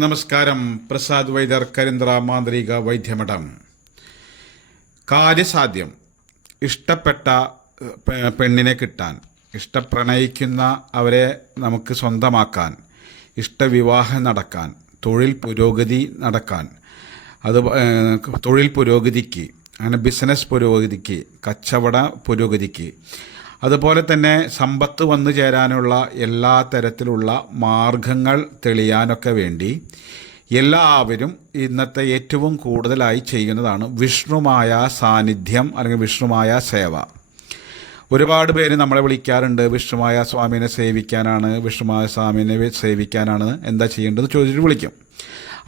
നമസ്കാരം. പ്രസാദ് വൈദ്യർ കരിന്ദ്ര മാന്ത്രിക വൈദ്യമഠം. കാര്യസാധ്യം. ഇഷ്ടപ്പെട്ട പെണ്ണിനെ കിട്ടാൻ. ഇഷ്ടപ്രണയിക്കുന്ന അവരെ നമുക്ക് സ്വന്തമാക്കാൻ. ഇഷ്ടവിവാഹം നടക്കാൻ. തൊഴിൽ പുരോഗതി നടക്കാൻ. അത് തൊഴിൽ പുരോഗതിക്ക്. അങ്ങനെ ബിസിനസ് പുരോഗതിക്ക്. കച്ചവട പുരോഗതിക്ക്. അതുപോലെ തന്നെ സമ്പത്ത് വന്നു ചേരാനുള്ള എല്ലാ തരത്തിലുള്ള മാർഗങ്ങൾ തെളിയാനൊക്കെ വേണ്ടി എല്ലാവരും ഇന്നത്തെ ഏറ്റവും കൂടുതലായി ചെയ്യുന്നതാണ് വിഷ്ണുമായ സാന്നിധ്യം അല്ലെങ്കിൽ വിഷ്ണുമായ സേവ. ഒരുപാട് പേര് നമ്മളെ വിളിക്കാറുണ്ട് വിഷ്ണുമായ സ്വാമിനെ സേവിക്കാനാണ് വിഷ്ണുമായ സ്വാമിനെ സേവിക്കാനാണ് എന്താ ചെയ്യേണ്ടതെന്ന് ചോദിച്ചിട്ട് വിളിക്കും.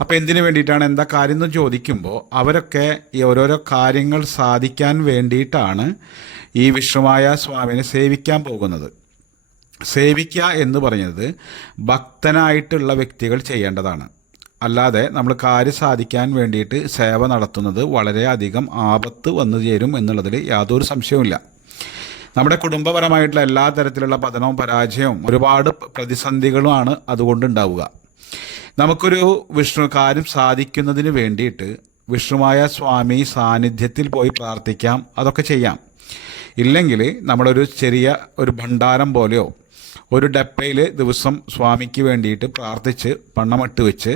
അപ്പോൾ എന്തിനു വേണ്ടിയിട്ടാണ് എന്താ കാര്യം എന്ന് ചോദിക്കുമ്പോൾ അവരൊക്കെ ഈ ഓരോരോ കാര്യങ്ങൾ സാധിക്കാൻ വേണ്ടിയിട്ടാണ് ഈ വിഷ്ണുമായ സ്വാമിനെ സേവിക്കാൻ പോകുന്നത്. സേവിക്കുക എന്ന് പറഞ്ഞത് ഭക്തനായിട്ടുള്ള വ്യക്തികൾ ചെയ്യേണ്ടതാണ്. അല്ലാതെ നമ്മൾ കാര്യം സാധിക്കാൻ വേണ്ടിയിട്ട് സേവ നടത്തുന്നത് വളരെയധികം ആപത്ത് വന്നു ചേരും എന്നുള്ളതിൽ യാതൊരു സംശയവുമില്ല. നമ്മുടെ കുടുംബപരമായിട്ടുള്ള എല്ലാ തരത്തിലുള്ള പതനവും പരാജയവും ഒരുപാട് പ്രതിസന്ധികളുമാണ് അതുകൊണ്ട് ഉണ്ടാവുക. നമുക്കൊരു വിഷ്ണു കാര്യം സാധിക്കുന്നതിന് വേണ്ടിയിട്ട് വിഷ്ണുമായ സ്വാമി സാന്നിധ്യത്തിൽ പോയി പ്രാർത്ഥിക്കാം അതൊക്കെ ചെയ്യാം. ഇല്ലെങ്കിൽ നമ്മളൊരു ചെറിയ ഒരു ഭണ്ഡാരം പോലെയോ ഒരു ഡപ്പയിൽ ദിവസം സ്വാമിക്ക് വേണ്ടിയിട്ട് പ്രാർത്ഥിച്ച് പണമിട്ട് വെച്ച്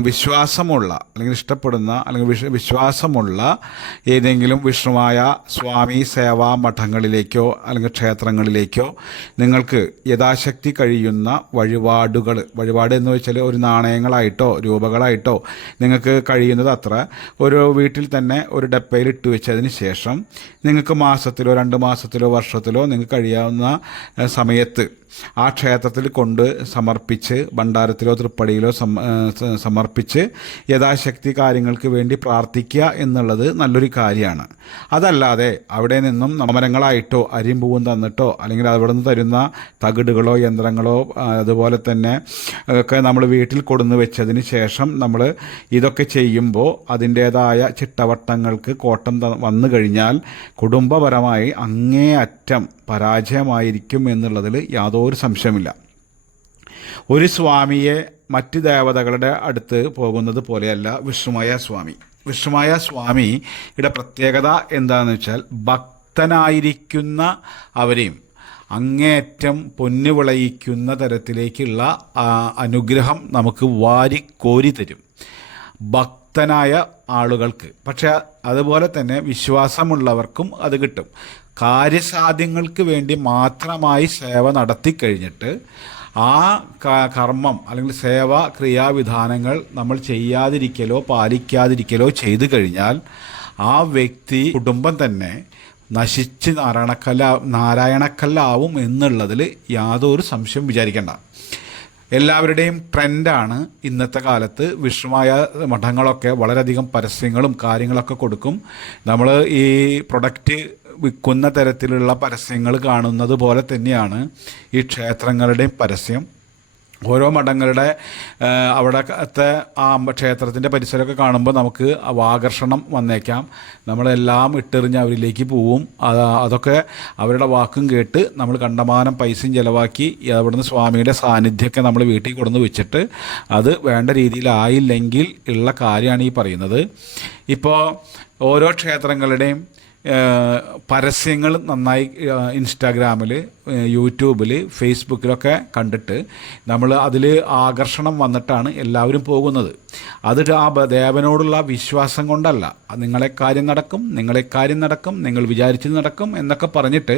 വിശ്വാസമുള്ള അല്ലെങ്കിൽ ഇഷ്ടപ്പെടുന്ന അല്ലെങ്കിൽ വിശ്വ വിശ്വാസമുള്ള ഏതെങ്കിലും വിഷ്ണുവായ സ്വാമി സേവാ മഠങ്ങളിലേക്കോ അല്ലെങ്കിൽ ക്ഷേത്രങ്ങളിലേക്കോ നിങ്ങൾക്ക് യഥാശക്തി കഴിയുന്ന വഴിപാടുകൾ വഴിപാട് എന്ന് വെച്ചാൽ ഒരു നാണയങ്ങളായിട്ടോ രൂപകളായിട്ടോ നിങ്ങൾക്ക് കഴിയുന്നത് അത്ര. ഒരു വീട്ടിൽ തന്നെ ഒരു ഡപ്പയിൽ ഇട്ട് വെച്ചതിന് ശേഷം നിങ്ങൾക്ക് മാസത്തിലോ രണ്ട് മാസത്തിലോ വർഷത്തിലോ നിങ്ങൾക്ക് കഴിയാവുന്ന സമയത്ത് ആ ക്ഷേത്രത്തിൽ കൊണ്ട് സമർപ്പിച്ച് ഭണ്ഡാരത്തിലോ തൃപ്പടിയിലോ സമർപ്പിച്ച് യഥാശക്തി കാര്യങ്ങൾക്ക് വേണ്ടി പ്രാർത്ഥിക്കുക എന്നുള്ളത് നല്ലൊരു കാര്യമാണ്. അതല്ലാതെ അവിടെ നിന്നും നമരങ്ങളായിട്ടോ അരിമ്പൂവും തന്നിട്ടോ അല്ലെങ്കിൽ അവിടെ നിന്ന് തരുന്ന തകിടുകളോ യന്ത്രങ്ങളോ അതുപോലെ തന്നെ ഒക്കെ നമ്മൾ വീട്ടിൽ കൊടുന്ന് വെച്ചതിന് ശേഷം നമ്മൾ ഇതൊക്കെ ചെയ്യുമ്പോൾ അതിന്റേതായ ചിട്ടവട്ടങ്ങൾക്ക് കോട്ടം വന്നു കഴിഞ്ഞാൽ കുടുംബപരമായി അങ്ങേയറ്റം പരാജയമായിരിക്കും എന്നുള്ളതിൽ യാതൊരു സംശയമില്ല ഒരു സ്വാമിയെ മറ്റ് ദേവതകളുടെ അടുത്ത് പോകുന്നത് പോലെയല്ല വിഷ്ണുമായ സ്വാമി. വിഷ്ണുമായ സ്വാമിയുടെ പ്രത്യേകത എന്താണെന്ന് വെച്ചാൽ ഭക്തനായിരിക്കുന്ന അവരെയും അങ്ങേയറ്റം പൊന്നു വിളയിക്കുന്ന തരത്തിലേക്കുള്ള അനുഗ്രഹം നമുക്ക് വാരി കോരി തരും. ഭക്തനായ ആളുകൾക്ക്. പക്ഷേ അതുപോലെ തന്നെ വിശ്വാസമുള്ളവർക്കും അത് കിട്ടും. കാര്യസാധ്യങ്ങൾക്ക് വേണ്ടി മാത്രമായി സേവ നടത്തി കഴിഞ്ഞിട്ട് ആ കർമ്മം അല്ലെങ്കിൽ സേവ ക്രിയാവിധാനങ്ങൾ നമ്മൾ ചെയ്യാതിരിക്കലോ പാലിക്കാതിരിക്കലോ ചെയ്തു കഴിഞ്ഞാൽ ആ വ്യക്തി കുടുംബം തന്നെ നശിച്ച് നാരായണക്കല്ല നാരായണക്കല്ലാവും എന്നുള്ളതിൽ യാതൊരു സംശയം വിചാരിക്കേണ്ട. എല്ലാവരുടെയും ട്രെൻഡാണ് ഇന്നത്തെ കാലത്ത് വിഷമായ മഠങ്ങളൊക്കെ വളരെയധികം പരസ്യങ്ങളും കാര്യങ്ങളൊക്കെ കൊടുക്കും. നമ്മൾ ഈ പ്രൊഡക്റ്റ് വിൽക്കുന്ന തരത്തിലുള്ള പരസ്യങ്ങൾ കാണുന്നത് പോലെ തന്നെയാണ് ഈ ക്ഷേത്രങ്ങളുടെയും പരസ്യം. ഓരോ മഠങ്ങളുടെ അവിടത്തെ ആ ക്ഷേത്രത്തിന്റെ പരിസരമൊക്കെ കാണുമ്പോൾ നമുക്ക് ആകർഷണം വന്നേക്കാം. നമ്മളെല്ലാം ഇട്ടെറിഞ്ഞ് അവരിലേക്ക് പോവും. അത് അതൊക്കെ അവരുടെ വാക്കും കേട്ട് നമ്മൾ കണ്ടമാനം പൈസയും ചിലവാക്കി അവിടുന്ന് സ്വാമിയുടെ സാന്നിധ്യമൊക്കെ നമ്മൾ വീട്ടിൽ കൊണ്ടുവന്ന് വെച്ചിട്ട് അത് വേണ്ട രീതിയിലായില്ലെങ്കിൽ ഉള്ള കാര്യമാണ് ഈ പറയുന്നത്. ഇപ്പോൾ ഓരോ ക്ഷേത്രങ്ങളുടെയും പരസ്യങ്ങൾ നന്നായി ഇൻസ്റ്റാഗ്രാമിൽ യൂട്യൂബിൽ ഫേസ്ബുക്കിലൊക്കെ കണ്ടിട്ട് നമ്മൾ അതിൽ ആകർഷണം വന്നിട്ടാണ് എല്ലാവരും പോകുന്നത്. അത് ആ ദേവനോടുള്ള വിശ്വാസം കൊണ്ടല്ല. നിങ്ങളെ കാര്യം നടക്കും നിങ്ങളെ കാര്യം നടക്കും നിങ്ങൾ വിചാരിച്ചത് നടക്കും എന്നൊക്കെ പറഞ്ഞിട്ട്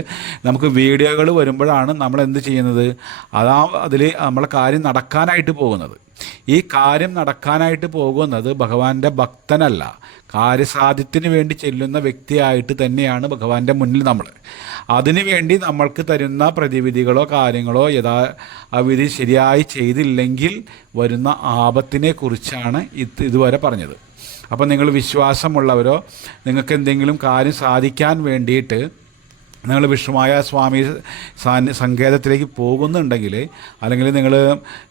നമുക്ക് വീഡിയോകൾ വരുമ്പോഴാണ് നമ്മൾ എന്ത് ചെയ്യുന്നത്? അതാ അതിൽ നമ്മളെ കാര്യം നടക്കാനായിട്ട് പോകുന്നത്. ഈ കാര്യം നടക്കാനായിട്ട് പോകുന്നത് ഭഗവാന്റെ ഭക്തനല്ല. കാര്യസാധ്യത്തിന് വേണ്ടി ചെല്ലുന്ന വ്യക്തിയായിട്ട് തന്നെയാണ് ഭഗവാന്റെ മുന്നിൽ നമ്മൾ. അതിനുവേണ്ടി നമ്മൾക്ക് തരുന്ന പ്രതിവിധികളോ കാര്യങ്ങളോ യഥാ വിധി ശരിയായി ചെയ്തില്ലെങ്കിൽ വരുന്ന ആപത്തിനെ കുറിച്ചാണ് ഇത് ഇതുവരെ പറഞ്ഞത്. അപ്പം നിങ്ങൾ വിശ്വാസമുള്ളവരോ നിങ്ങൾക്ക് എന്തെങ്കിലും കാര്യം സാധിക്കാൻ വേണ്ടിയിട്ട് നിങ്ങൾ വിഷ്ണുമായ സ്വാമി സങ്കേതത്തിലേക്ക് പോകുന്നുണ്ടെങ്കിൽ അല്ലെങ്കിൽ നിങ്ങൾ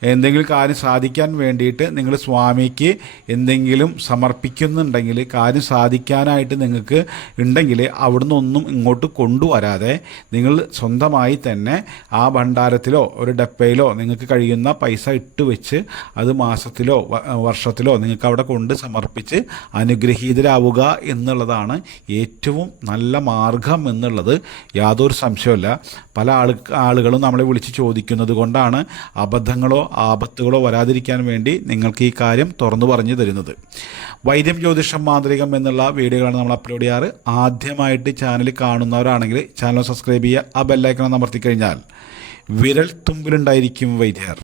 എന്തെങ്കിലും കാര്യം സാധിക്കാൻ വേണ്ടിയിട്ട് നിങ്ങൾ സ്വാമിക്ക് എന്തെങ്കിലും സമർപ്പിക്കുന്നുണ്ടെങ്കിൽ കാര്യം സാധിക്കാനായിട്ട് നിങ്ങൾക്ക് ഉണ്ടെങ്കിൽ അവിടുന്ന് ഒന്നും ഇങ്ങോട്ട് കൊണ്ടുവരാതെ നിങ്ങൾ സ്വന്തമായി തന്നെ ആ ഭണ്ഡാരത്തിലോ ഒരു ഡപ്പയിലോ നിങ്ങൾക്ക് കഴിയുന്ന പൈസ ഇട്ട് വെച്ച് അത് മാസത്തിലോ വർഷത്തിലോ നിങ്ങൾക്ക് അവിടെ കൊണ്ട് സമർപ്പിച്ച് അനുഗ്രഹീതരാവുക എന്നുള്ളതാണ് ഏറ്റവും നല്ല മാർഗം എന്നുള്ളത്. യാതൊരു സംശയമില്ല പല ആൾ ആളുകളും നമ്മളെ വിളിച്ച് ചോദിക്കുന്നത് കൊണ്ടാണ് അബദ്ധങ്ങളോ ആപത്തുകളോ വരാതിരിക്കാൻ വേണ്ടി നിങ്ങൾക്ക് ഈ കാര്യം തുറന്നു പറഞ്ഞു തരുന്നത്. വൈദ്യം ജ്യോതിഷം മാന്ത്രികം എന്നുള്ള വീഡിയോകളാണ് നമ്മൾ അപ്ലോഡ് ചെയ്യാറ്. ആദ്യമായിട്ട് ചാനൽ കാണുന്നവരാണെങ്കിൽ ചാനൽ സബ്സ്ക്രൈബ് ചെയ്യുക ആ ബെല്ലൈക്കണം അമർത്തി കഴിഞ്ഞാൽ വിരൽ തുമ്പിലുണ്ടായിരിക്കും വൈദ്യർ.